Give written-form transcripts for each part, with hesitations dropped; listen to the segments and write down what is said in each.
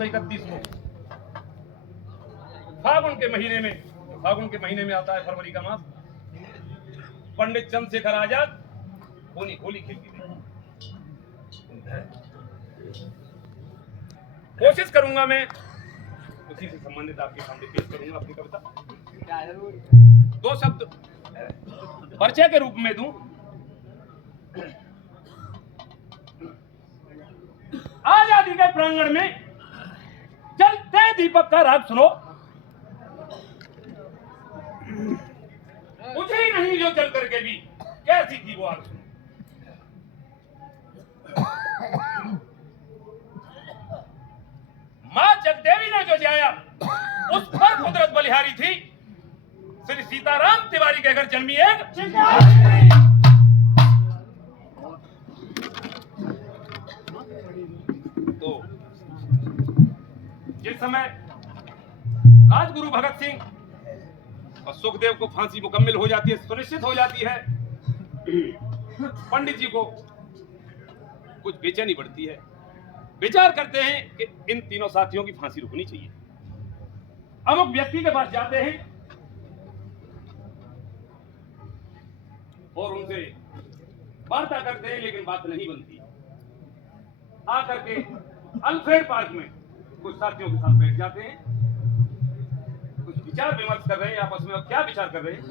1931 को फागुन के महीने में आता है फरवरी का मास, पंडित चंद्रशेखर आजाद होली खेलती थी। कोशिश करूंगा मैं उसी से संबंधित आपके सामने पेश करूंगा अपनी कविता। दो शब्द परिचय के रूप में दूं। आजादी के प्रांगण में जलते दीपक का राग सुनो, कुछ ही नहीं जो चल करके भी कैसी थी वो आग सुनो। मां जगदेवी ने जो जाया उस पर कुदरत बलिहारी थी। श्री सीताराम तिवारी के घर जन्मी एक तो जिस समय राजगुरु भगत सिंह और सुखदेव को फांसी मुकम्मल हो जाती है, सुनिश्चित हो जाती है, पंडित जी को कुछ बेचैनी बढ़ती है। विचार करते हैं कि इन तीनों साथियों की फांसी रुकनी चाहिए। अमुक व्यक्ति के पास जाते हैं और उनसे वार्ता करते हैं, लेकिन बात नहीं बनती। आकर के अल्फ्रेड पार्क में कुछ साथियों के साथ बैठ जाते हैं, कुछ विचार विमर्श कर रहे हैं आपस में। अब क्या विचार कर रहे हैं?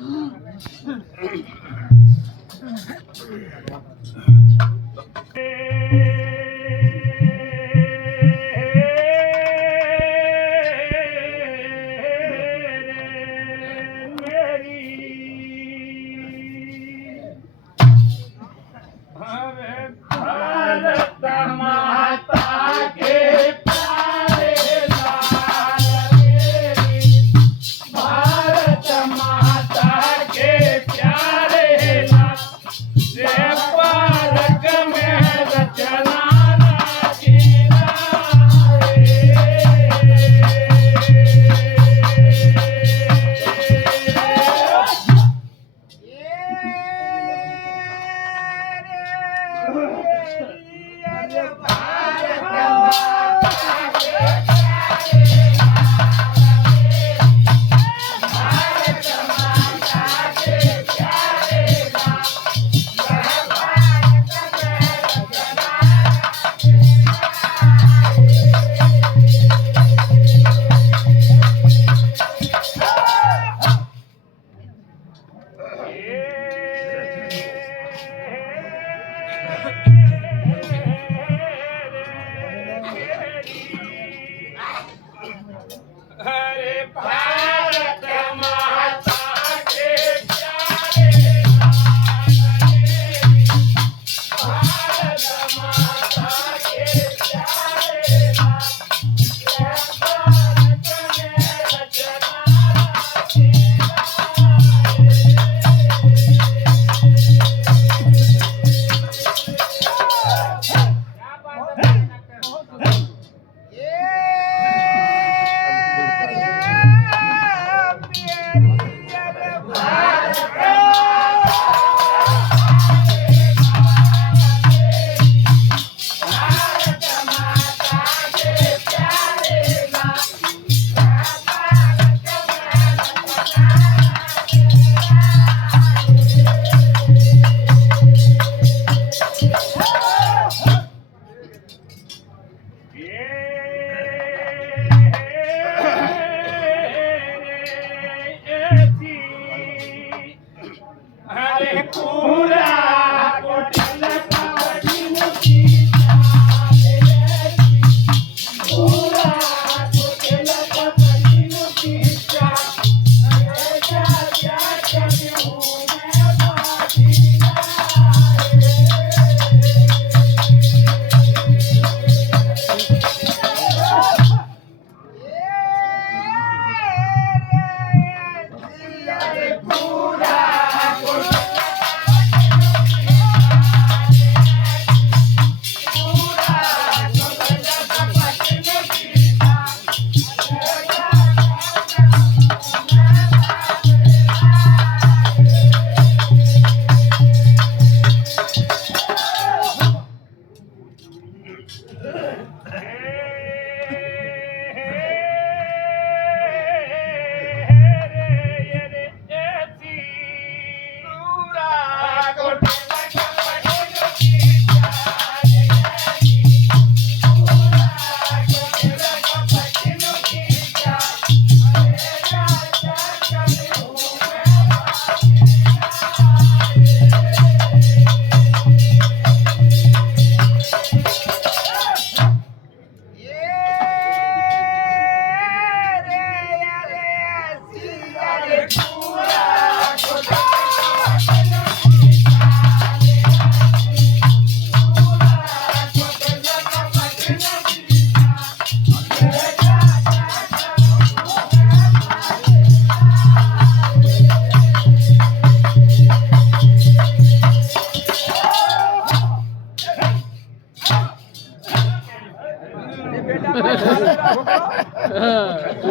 उठ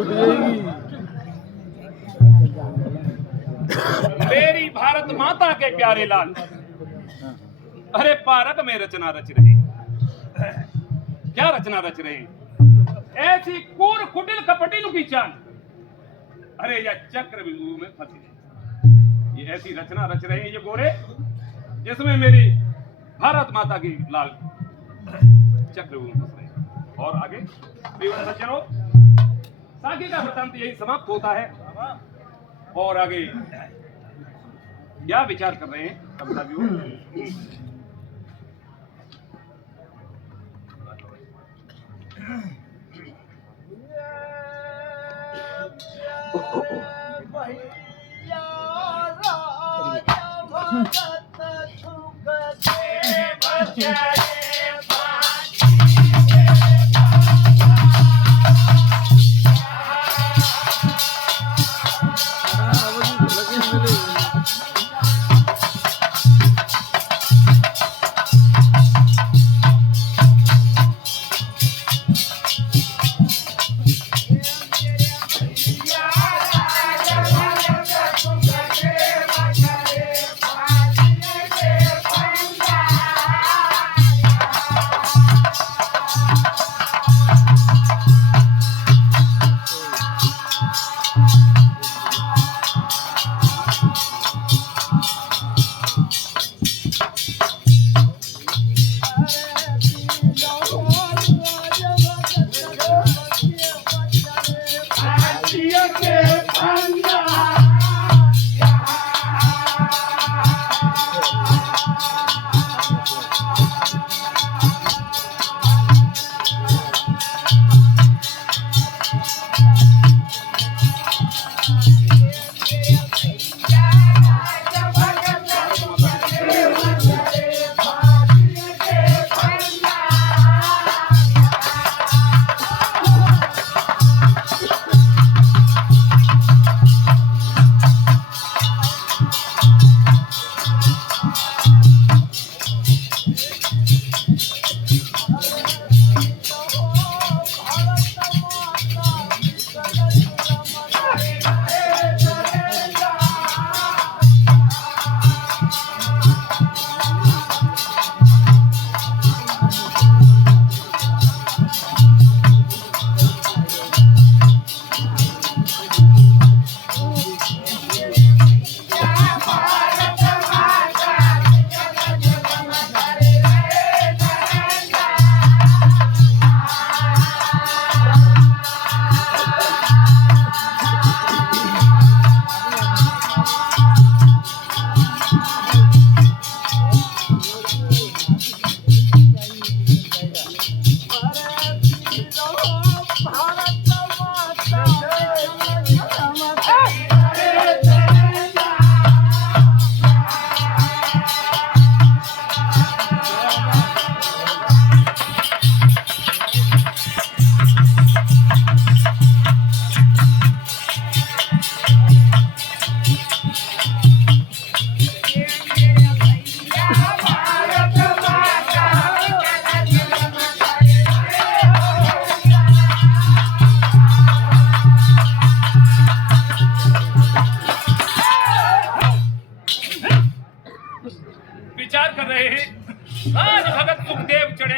जाएगी। मेरी भारत माता के प्यारे लाल, अरे पारक में रचना रच रहे, क्या रचना रच रहे, ऐसी कूर कुटिल कपटिन की चाल, अरे या चक्र बिंदु में फंसे, ये ऐसी रचना रच रहे हैं ये गोरे, जिसमें मेरी भारत माता की लाल चक्र बिंदु फंस रहे। और आगे प्रिय सज्जनों, साकी का वृत्तांत यही समाप्त होता है। और आगे क्या विचार कर रहे हैं कविता?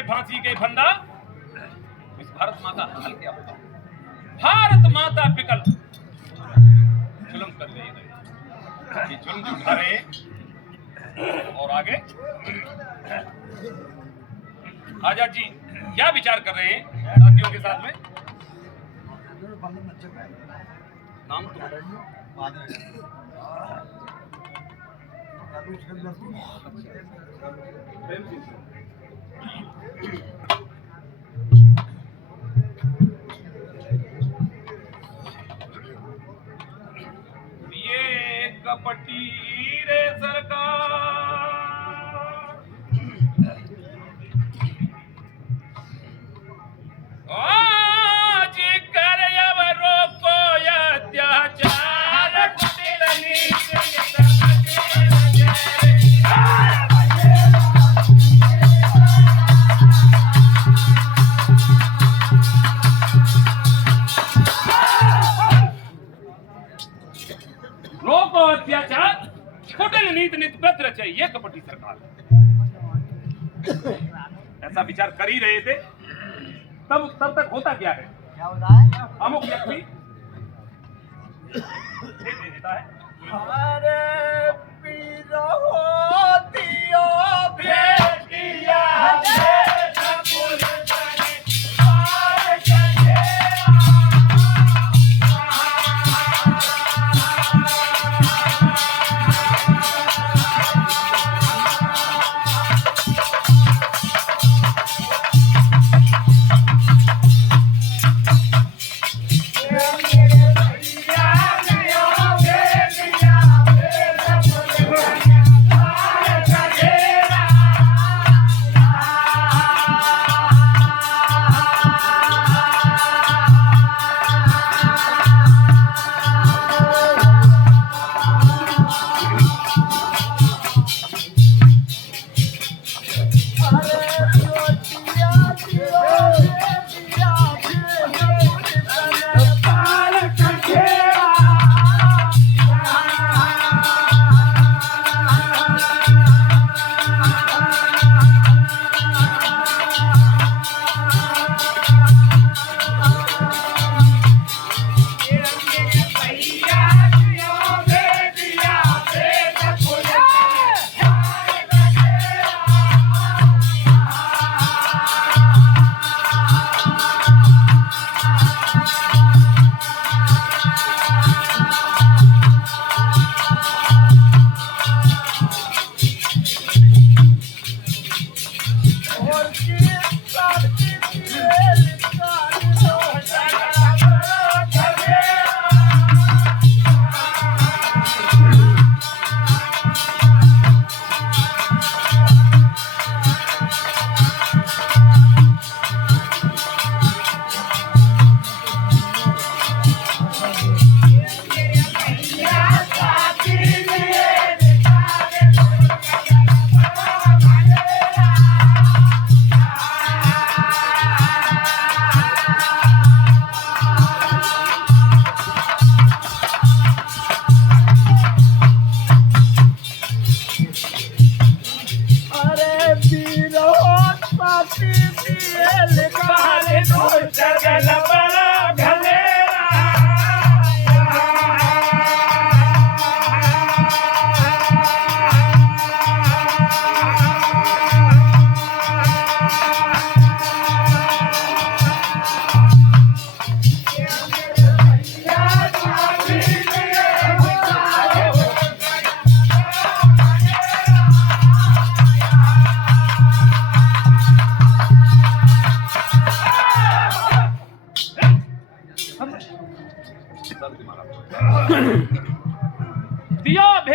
फांसी के फंदा, इस भारत माता का हाल क्या होगा? भारत माता विकल्प जुल्म कर रही है, ये जुल्म दिखा रहे हैं। और आगे आजाद जी क्या विचार कर रहे हैं साथियों के साथ में? नाम ये कपटी रे सरकार, आज कर अब रोको अत्याचार नित नित व्रत रचे ये कपटी सरकार। ऐसा विचार कर ही रहे थे, तब तक होता क्या है, क्या होता है? अमुक व्यक्ति दे देता है। अरे पीरो होतियो भेटिया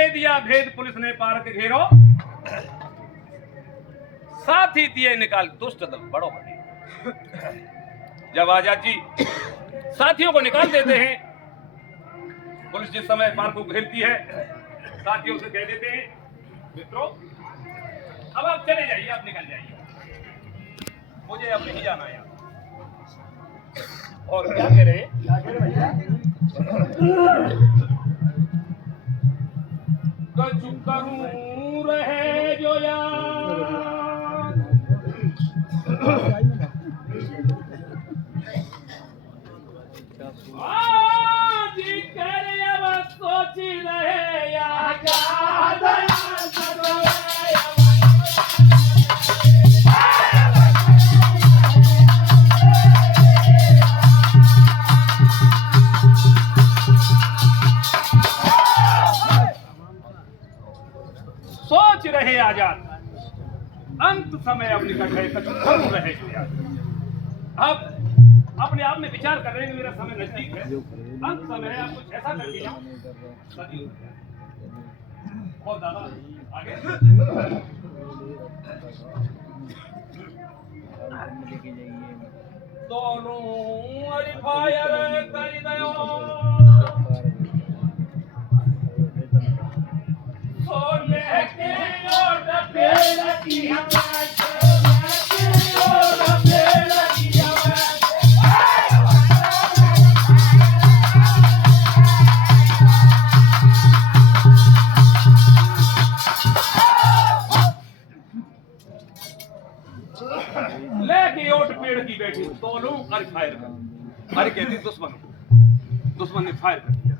दिया भेद पुलिस ने पार के घेरो, साथ ही दिए निकाल दुष्ट दल बड़ो बने। जब आजाद जी साथियों को निकाल देते हैं, पुलिस जिस समय पार को घेरती है, साथियों से कह देते हैं मित्रों अब आप चले जाइए, आप निकल जाइए, मुझे अब नहीं जाना यार। और क्या कह रहे हैं? क्या कह रहे भैया? कछु करूं रहे जो यार, आज कर अब सोच रहे यार, सोच रहे आजाद, अंत समय अब निकट है, कछु करूं रहे जो यार। अब अपने आप में विचार कर रहे हैं कि मेरा समय नजदीक है, अंत समय है, अब कुछ ऐसा कर दिया बहुत ज्यादा आगे। दोनों फायर कर दो, सोने के ओट पे लगी हमारे, फायर कर। अरे कहती दुश्मन ने फायर कर दिया।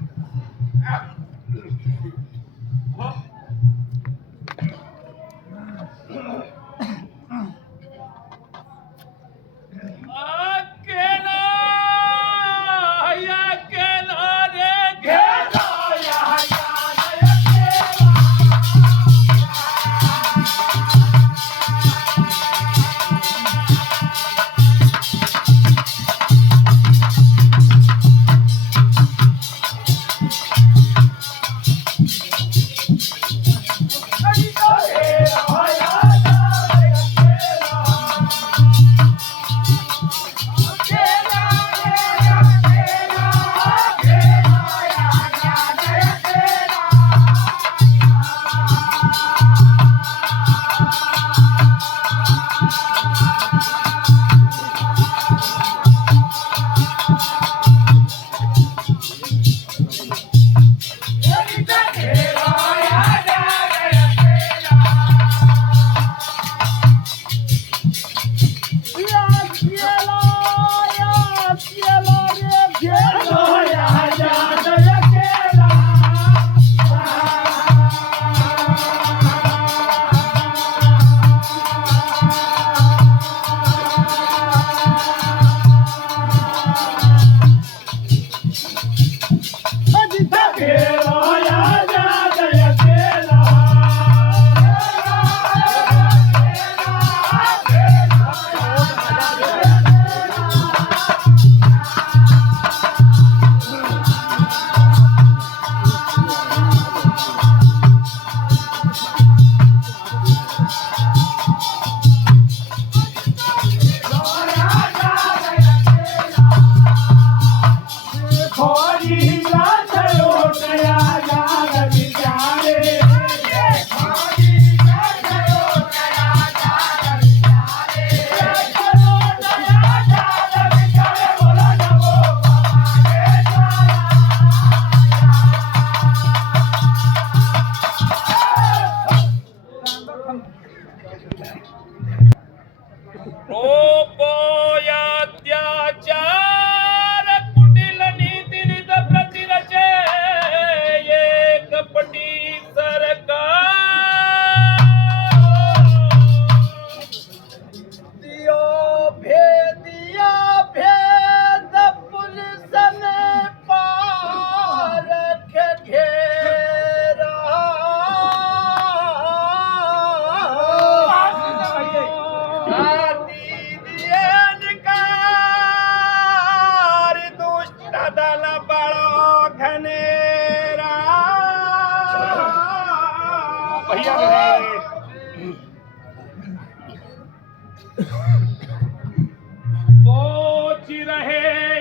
सोच रहे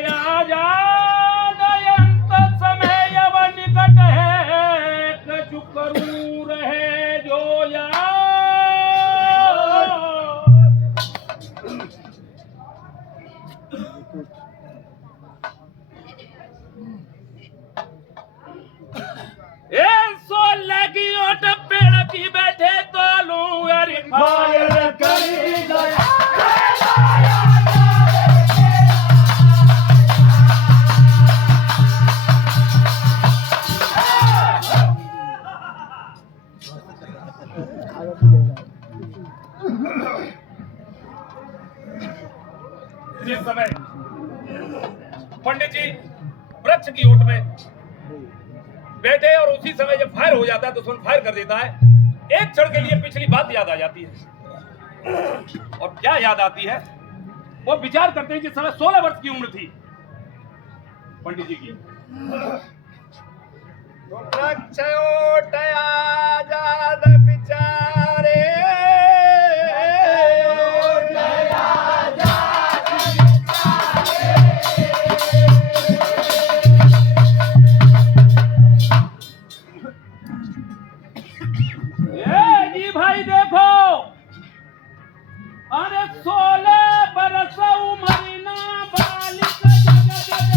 आजाद अंत समय अब निकट है, कछु करूं रहे जो याद। ए सोलह की ओट पेड़ की बैठे तो लूं अरे फायर करी गया। जिस समय पंडित जी वृक्ष की ओट में बैठे और उसी समय जब फायर हो जाता है तो दुश्मन फायर कर देता है, एक क्षण के लिए पिछली बात याद आ जाती है। और क्या याद आती है? वो विचार करते हैं जिस समय 16 वर्ष की उम्र थी पंडित जी की। वृक्ष ओट आजाद बिचारे भाई देखो, अरे 16 बरस उमरिना बालिक जग जग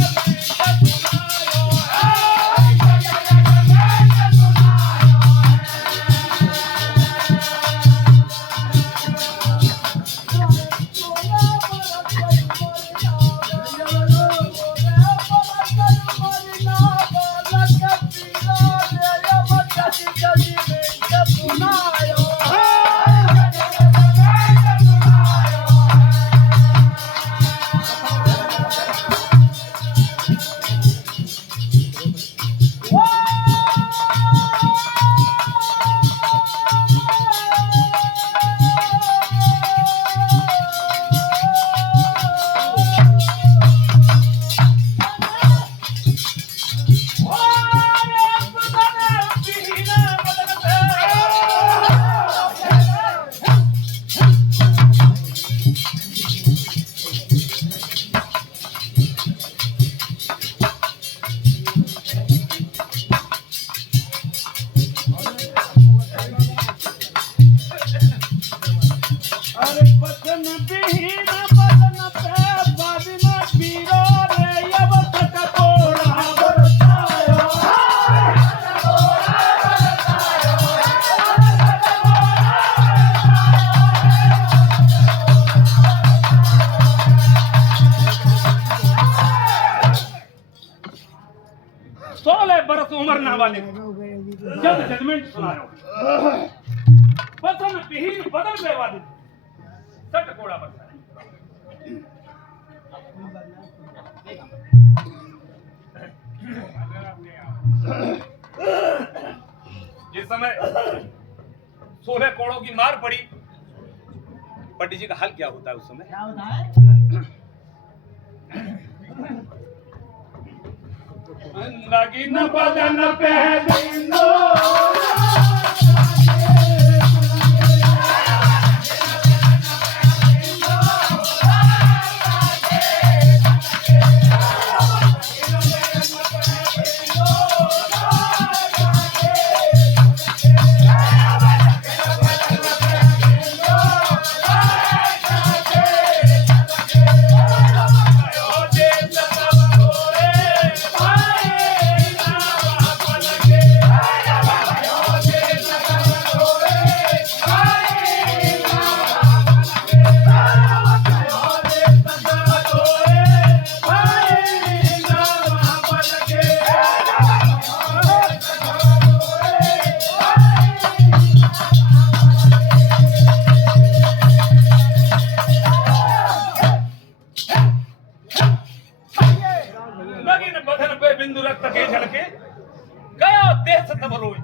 16 बरस उम्र ना वाले जब जजमेंट सुनायो बसन विहीन बदल पे वादे सट कोड़ा बरसा जिस समय 16 कोड़ों की मार पड़ी, पंडित जी का हाल क्या होता है उस समय? क्या होता है? लगी न बदन पे बिंदु बिंदु रक्त के झलके गया देश तब रोए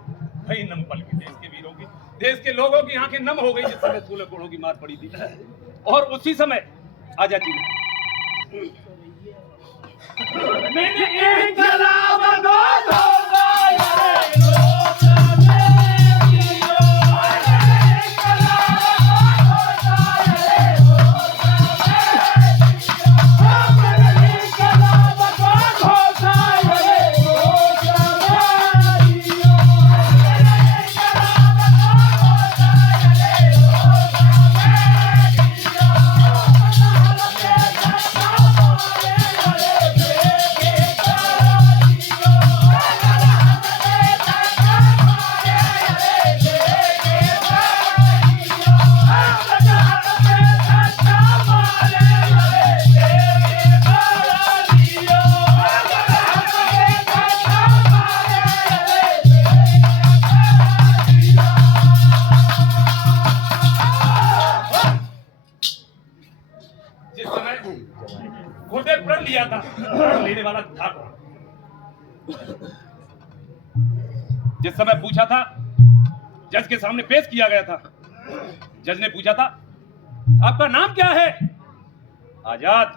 भई नम पल के देश के वीरों की देश के लोगों की आंखें नम हो गई जिस समय 16 कोड़ों की मार पड़ी थी। और उसी समय आजादी मैंने एक जलाव दो घोड़े प्रण लिया था, लेने वाला था। जिस समय पूछा था, जज के सामने पेश किया गया था, जज ने पूछा था आपका नाम क्या है? आजाद।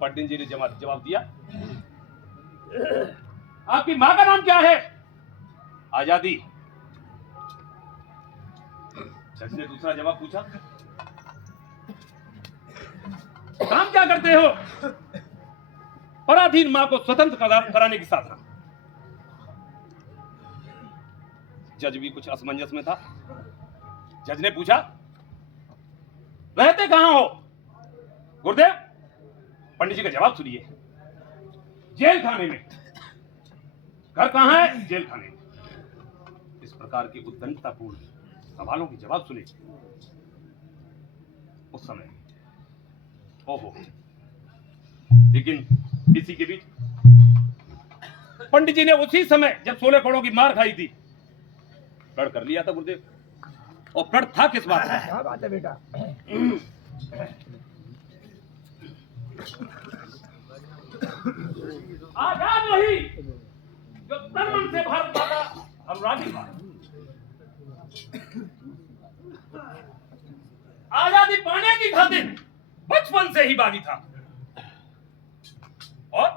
पंडित जी ने जवाब दिया आपकी मां का नाम क्या है? आजादी। जज ने दूसरा जवाब पूछा काम क्या करते हो? पराधीन मां को स्वतंत्र कराने की साधना। जज भी कुछ असमंजस में था। जज ने पूछा रहते कहां हो? गुरुदेव, पंडित जी का जवाब सुनिए। जेल खाने में। घर कहां है? जेल खाने में। इस प्रकार की उद्दंडतापूर्ण सवालों के जवाब सुने उस समय ओहो। लेकिन इसी के बीच पंडित जी ने उसी समय जब 16 कोड़ों की मार खाई थी प्रण कर लिया था गुरुदेव। और प्रण था किस बात का? क्या बात है बेटा? आजाद वही जो तन मन से भारत माता अनुरागी था। आजादी पाने की खातिर बचपन से ही बागी था और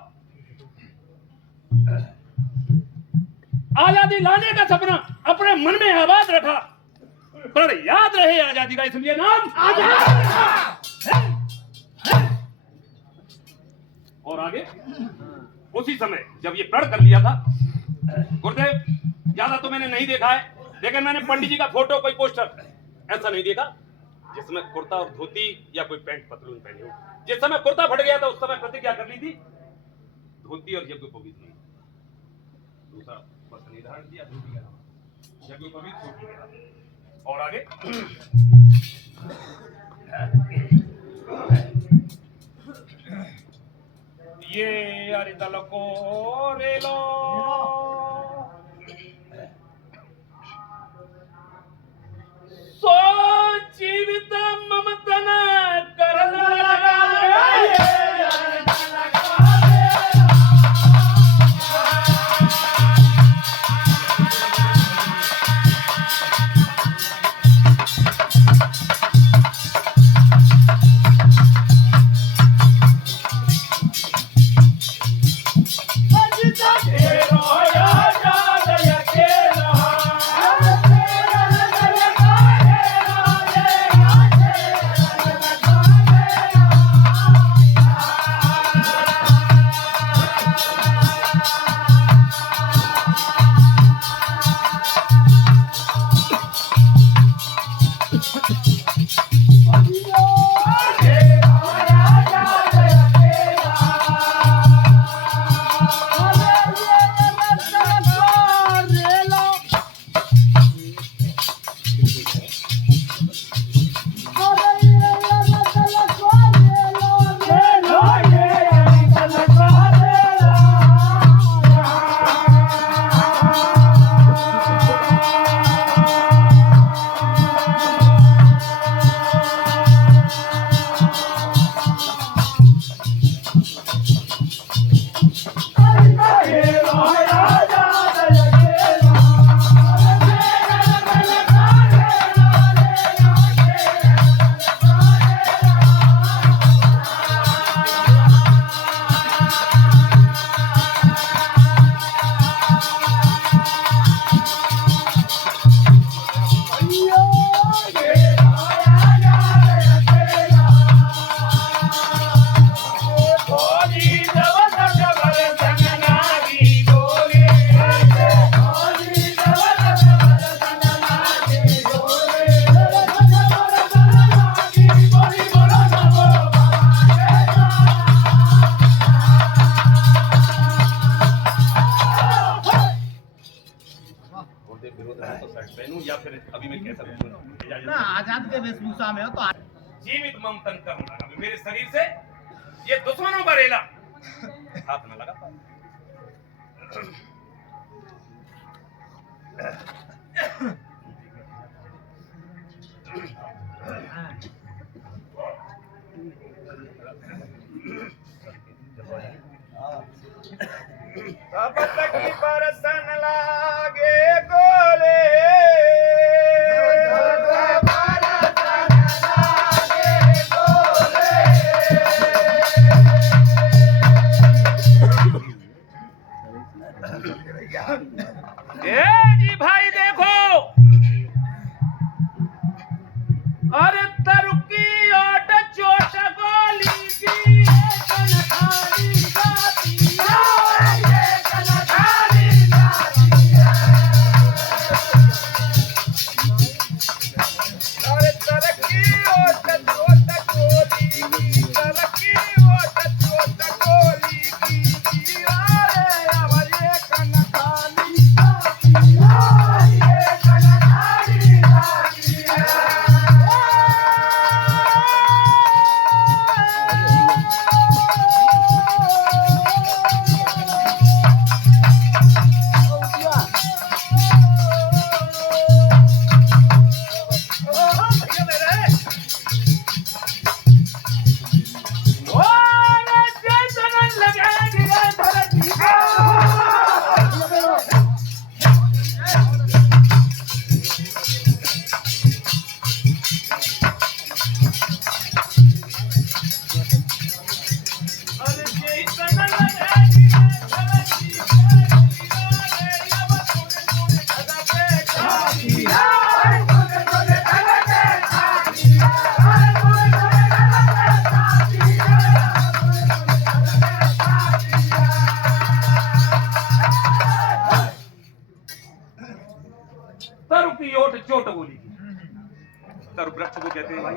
आजादी लाने का सपना अपने मन में आबाद रखा। पर याद रहे आजादी का इसलिए नाम आजाद। और आगे उसी समय जब ये प्रण कर लिया था गुरुदेव, ज्यादा तो मैंने नहीं देखा है, लेकिन मैंने पंडित जी का फोटो कोई पोस्टर ऐसा नहीं देखा जिसमें कुर्ता और धोती या कोई पैंट पतलून पहने हो। जिस समय कुर्ता फट गया था उस समय प्रतिज्ञा कर ली थी धोती और यज्ञोपवीत नहीं। दूसरा वस्त्र निर्धारण किया धोती का यज्ञोपवीत धोती का। और आगे ये अरिदल को रेलो सो जीवित ममतन करन लगा या फिर अभी मैं कैसा ना आजाद के वेशभूषा में हो तो जीवित ममतन करने लगा मेरे शरीर से ये दुश्मनों का रेला हाथ न लगा तब तक की बरसन लागे गोले जी भाई देखो अरे तरुकी ओट चोट गोली की कनखानी गाती ये कनखानी गाती अरे तरक्की ओट चोट गोली की तरक्की ओट चोट गोली की अरे अब ये कनखानी तरु की ओट चोट बोली तरु वृक्ष को कहते हैं भाई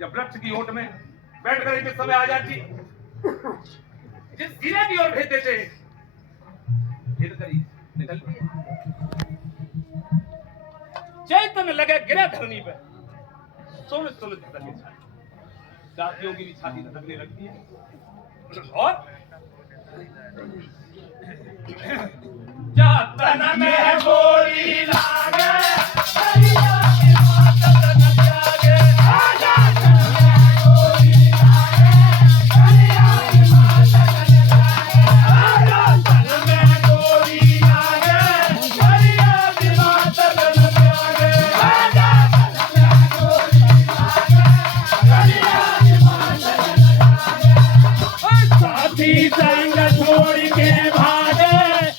जब वृक्ष की ओट में बैठ कर के समय आ जाती जिस गिरे की ओर भेज देते हिल करी निकलती चैतन्य लगे गिरा धरनी पे सोने सोने धरनी छाती जातियों की भी छाती धड़कने लगती है और जा तन में गोली लागे संग छोड़ के भागे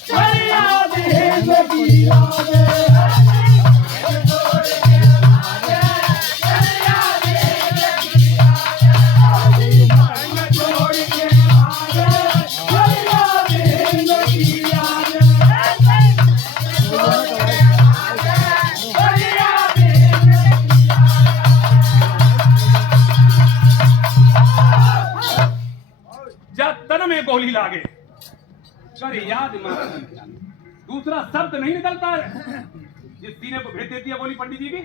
फरियाद हिंद की लागे तन में गोली लागे कर याद दूसरा शब्द नहीं निकलता है। जिस सीने को भेज देती है गोली पंडित जी की,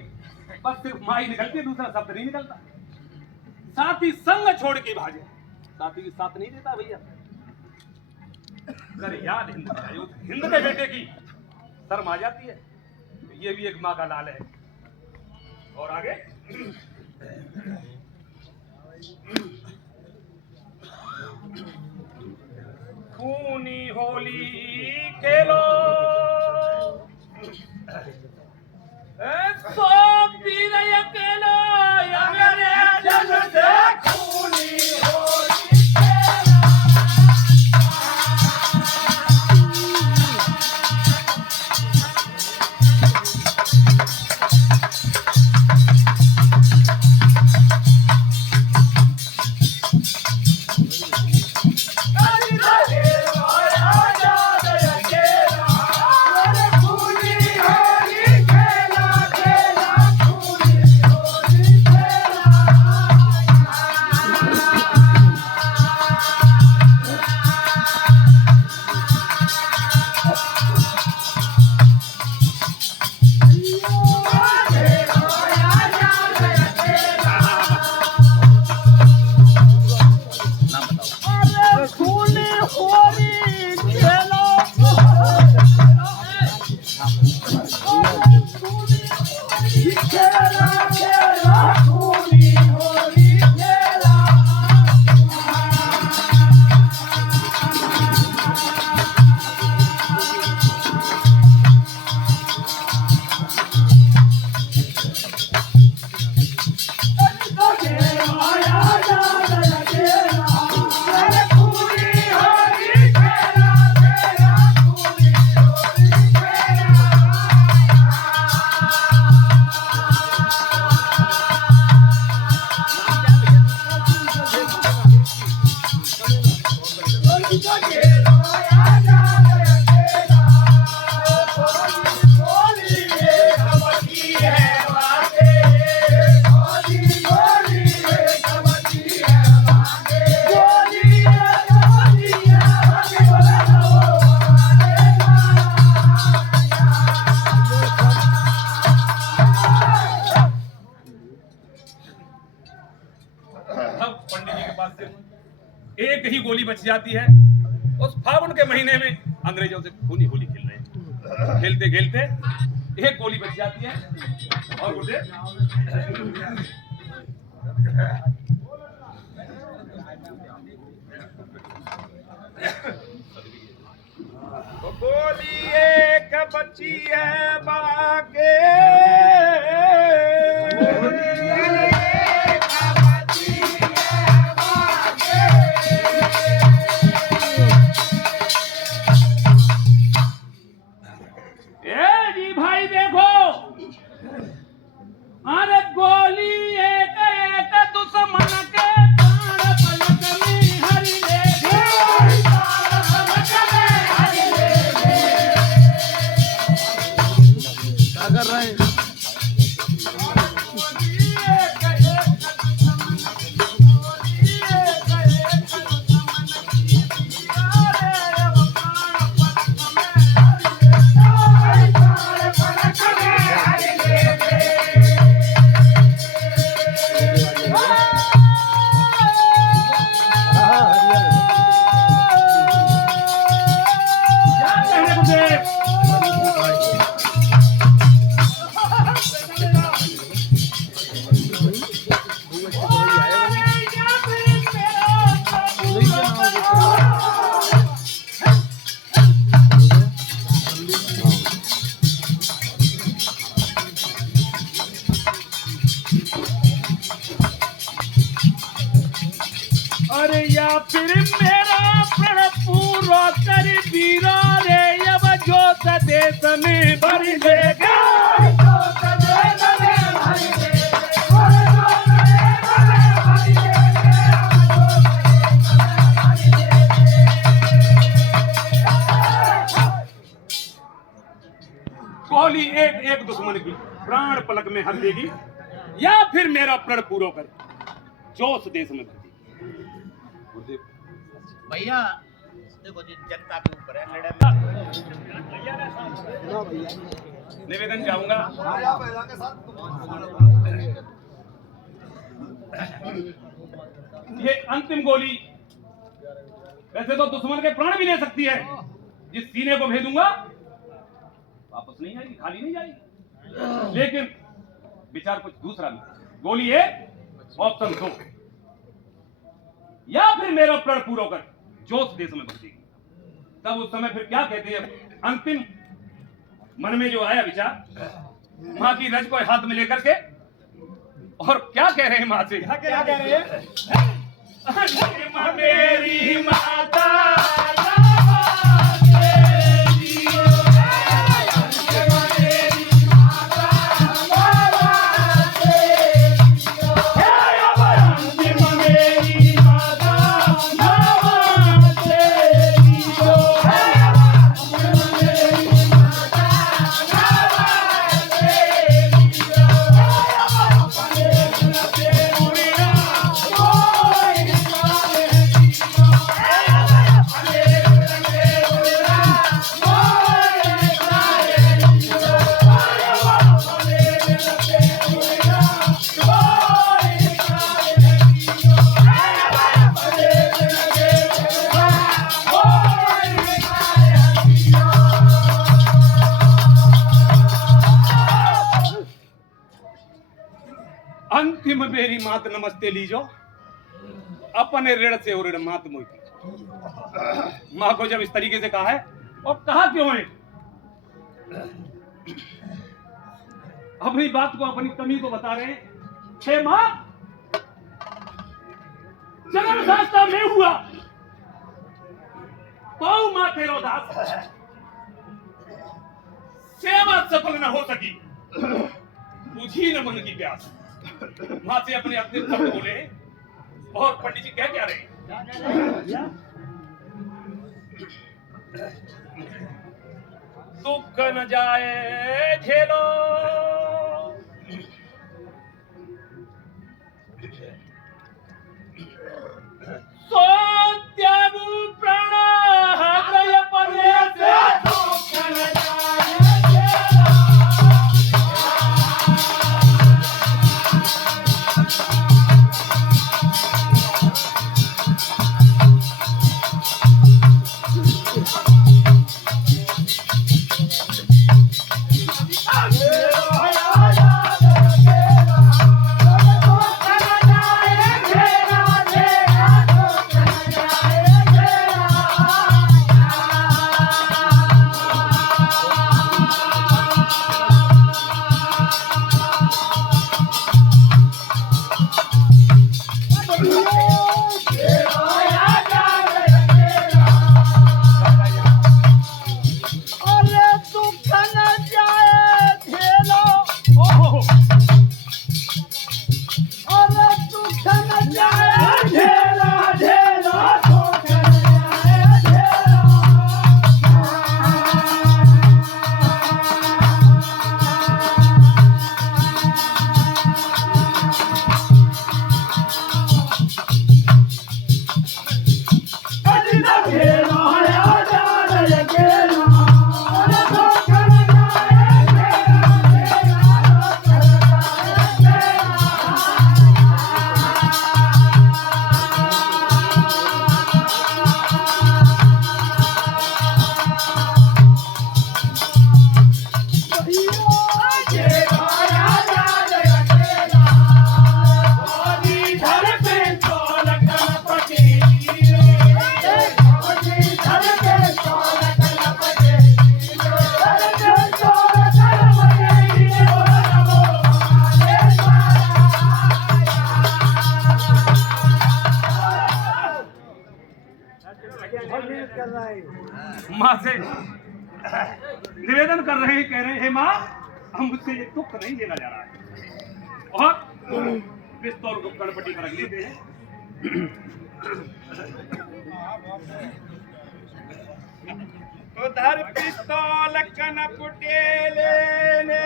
बस सिर्फ माँ ही निकलती है, दूसरा शब्द नहीं निकलता। साथी संग छोड़ के भागे, साथी की साथ नहीं देता भैया। कर याद हिंद हिंद के बेटे की शर्म आ जाती है। ये भी एक माँ का लाल है। और आगे खूनी होली खेलो सो पीर अकेलो या मेरे जग से खूनी होली खेलो। एक ही गोली बच जाती है। उस फागुन के महीने में अंग्रेजों से खूनी होली खेल रहे हैं। खेलते खेलते एक गोली बच जाती है और बोले गोली एक बची है बागे कर रहे हैं। तने भर देगा। गोली एक एक दुश्मन की प्राण पलक में हर देगी, या फिर मेरा प्रण पूरा कर जोश देश में भर देगी। भैया देखो जी, जनता के ऊपर है लड़े निवेदन चाहूंगा ये अंतिम गोली वैसे तो दुश्मन के प्राण भी ले सकती है, जिस सीने को भेजूंगा वापस नहीं आएगी, खाली नहीं जाएगी, लेकिन विचार कुछ दूसरा नहीं। गोली एक ऑप्शन 2, या फिर मेरा प्रण पूरा कर जोश देश में बसेगी। तब उस समय फिर क्या कहते हैं, अंतिम मन में जो आया विचार, माँ की रज को हाथ में लेकर के, और क्या कह रहे हैं माँ से, क्या कह रहे हैं, मेरी माता अंतिम मेरी मात नमस्ते लीजो, अपने ऋण से और ऋण मात मोई। माँ को जब इस तरीके से कहा है, और कहा क्यों है, अपनी बात को अपनी कमी को बता रहे हैं। हे माँ, जन्म शास्त्र में हुआ तो माँ तेरो दास, सेवा सफल न हो सकी, बुझी न मन की प्यास। माँ से अपने अपने शब्द बोले, और पंडित जी क्या रहे हैं, दुख न जाए झेलो, सो त्यागु प्राण हृदय पदे से, दुख न जाए माँ से निवेदन कर रहे हैं, कह रहे हैं माँ हम मुझसे ये दुख नहीं झेला जा रहा है और पिस्तौल को कड़पटी पर रख लेते हैं। उधर पिस्तौल कनपटेले ने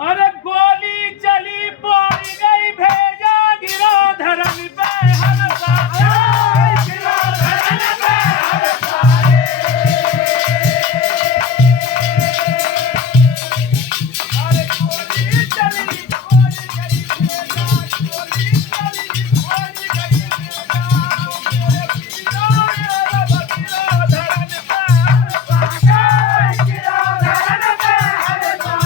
अरे गोली चली पड़ गई भेजा गिरा धरन पे हर साया गिरा धरन पे हर साए। अरे गोली चली पड़ गई भेजा गोली चली पड़ गई भेजा गिरा धरन पे हर साया गिरा धरन पे हर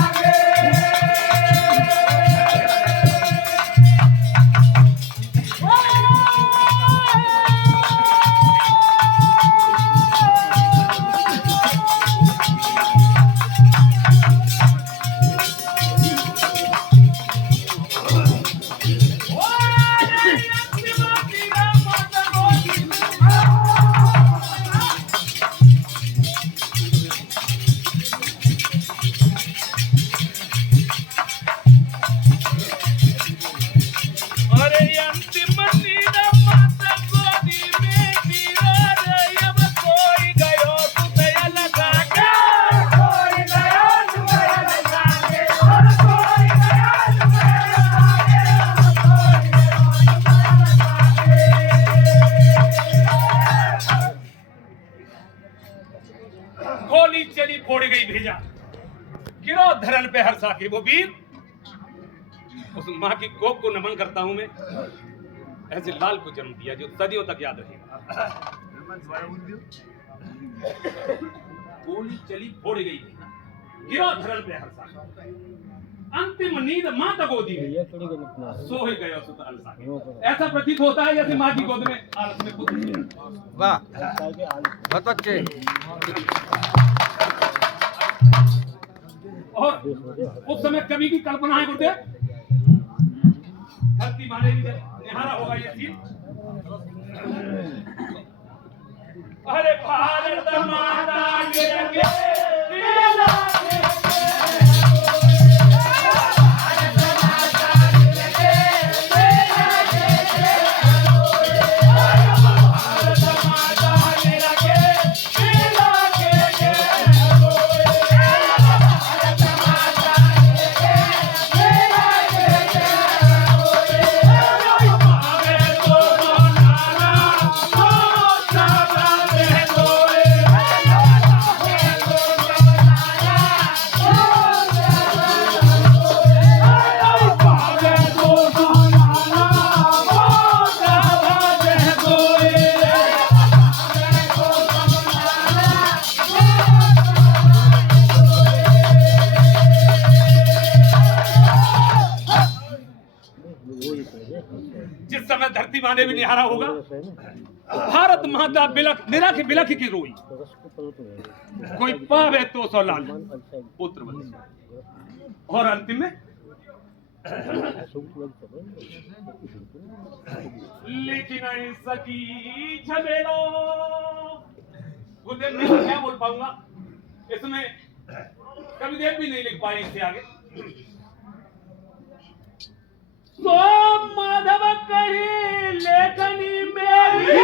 साए। गोली चली फोड़ गई भेजा गिरो धरन पे हर साके। वो वीर उस माँ की कोख को नमन करता हूं मैं, ऐसे लाल को जन्म दिया जो सदियों तक याद रहेगा। गोली चली फोड़ गई गिरो धरन पे हर साके। अंतिम नींद माँ तक गोदी में सो ही गया सुत अलसा। ऐसा प्रतीत होता है जैसे माँ की गोद में आलस में पुत्र। वाह बहुत अच्छे। और उस समय कवि की कल्पना है गुरुदेव, धरती माने भी निहारा होगा ये सीन। अरे भारत माता के रंगे जिस समय धरती माने भी निहारा होगा, भारत माता बिलख निरख बिलख की रोई। कोई पावे तो सौ लाल पुत्र बने। और अंतिम में लेकिन नहीं सकी झमेलो। गुरुदेव मैं क्या बोल पाऊंगा इसमें, कविदेव भी नहीं लिख पाए इससे आगे। तो माधव कहीं लेखनी मेरी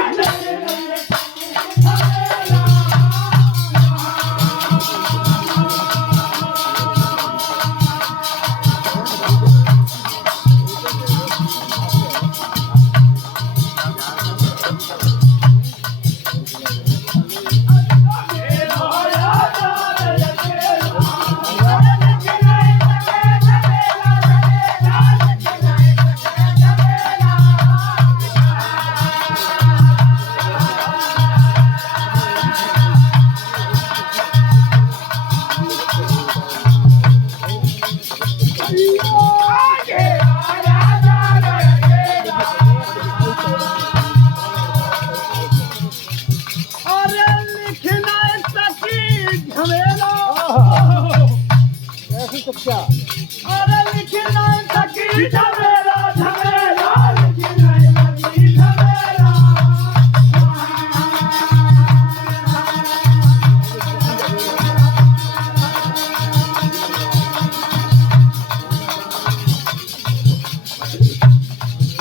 अरे लिखना सकी झमेला झमेला लिखना सकी झमेला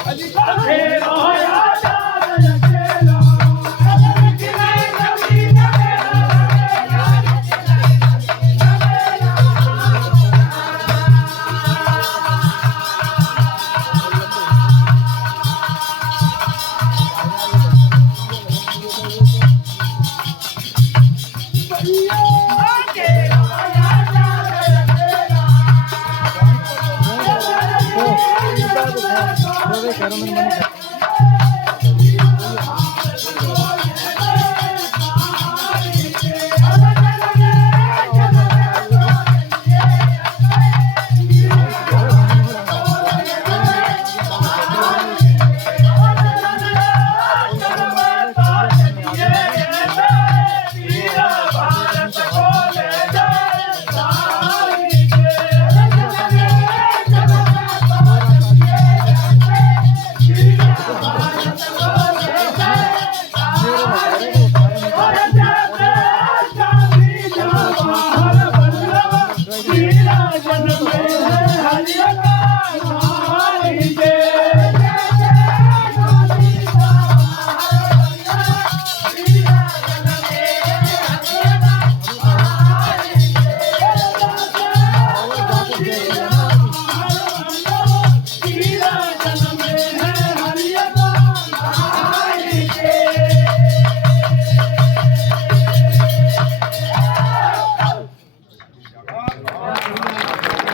अखेलो याद अखेलो अरे लिखना सकी झमेला Pero